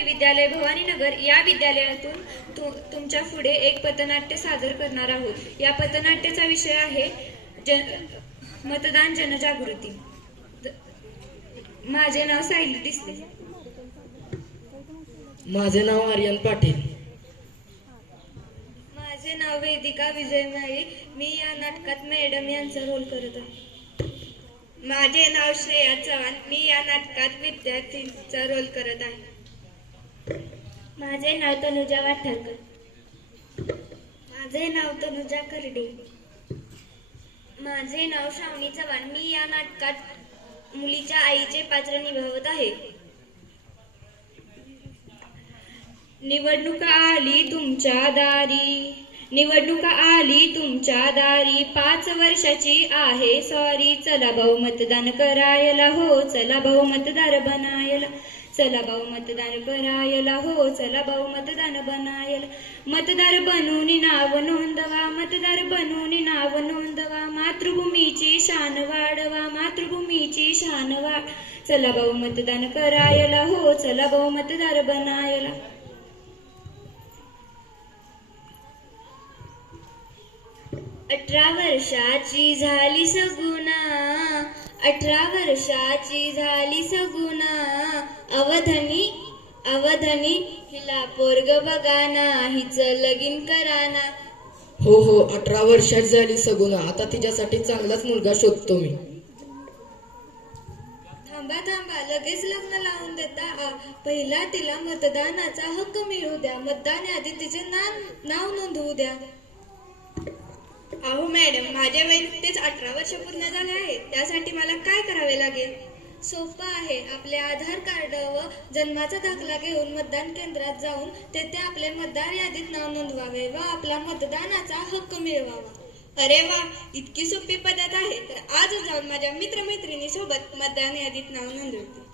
प्राथमिक विद्यालय भवानीनगर या विद्यालयातून तुमच्या पुढे एक पथनाट्य सादर करणार आहोत। या पथनाट्याचा विषय आहे मतदान जनजागृती। माझे नाव साहिल डिसले। माझे नाव आर्यन पाटील। माझे नाव वेदिका विजय माळी। मी या नाटकात मॅडम यांचा रोल करत आहे। माझे नाव श्रेया चव्हाण। मी या नाटकात विद्यार्थीचा रोल करत आहे। माझे नाव तनुजा वाठारकर। माझे नाव तनुजा करडे। माझे नाव श्रावणी चव्हाण। मी या नाटकात मुलीच्या आईचे पात्र निभावत आहे। निवडणूक आली तुमच्या दारी, निवडणूक आली तुमच्या दारी, 5 वर्षाची आहे सॉरी, चला भाऊ मतदान करायला हो, चला भाऊ मतदार बनायला, चला भाऊ मतदान करायला हो, चला भाऊ मतदान बनायला, मतदार बनून नाव नोंदवा, मतदार बनून नाव नोंदवा, मातृभूमीची शान वाढवा, मातृभूमीची शान वाढ, चला भाऊ मतदान करायला हो, चला भाऊ मतदार बनायला। 18 वर्षाची झाली सगुणा, 18 वर्षाची झाली सगुणा, अवधनी हिला पोरग बघाना, हिच लगीन कराना। हो 18 वर्षात झाली सगुणा, आता तिच्यासाठी चांगलाच मुलगा शोधतो मी। थांबा लगेच लग्न लावून देता, पहिला तिला मतदानाचा हक्क मिळू द्या, मतदान यादीत तिचे नाव नोंदवू द्या। अहो मॅडम, माझ्या वय नुकतेच 18 वर्ष पूर्ण झाले आहेत, त्यासाठी मला काय करावे लागेल? सोपं आहे, आपले आधार कार्ड व जन्माचा दाखला घेऊन मतदान केंद्रात जाऊन तेथे आपले मतदार यादीत नाव नोंदवावे व आपला मतदानाचा हक्क मिळवावा। अरे वा, इतकी सोपी पद्धत आहे तर आज जाऊन माझ्या मित्रमैत्रिणी सोबत मतदान यादीत नाव नोंदवते।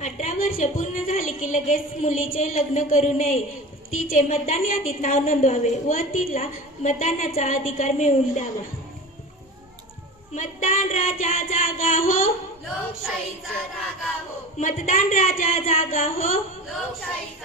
18 वर्ष पूर्ण झाली की लगेच मुलीचे लग्न करू नये, तिचे मतदान यादीत नाव नोंदवावे व तिला मतदानाचा अधिकार मिळवून द्यावा। मतदान राजा जागा हो, लोकशाहीचा धागा हो, मतदान राजा जागा हो, लोकशाहीचा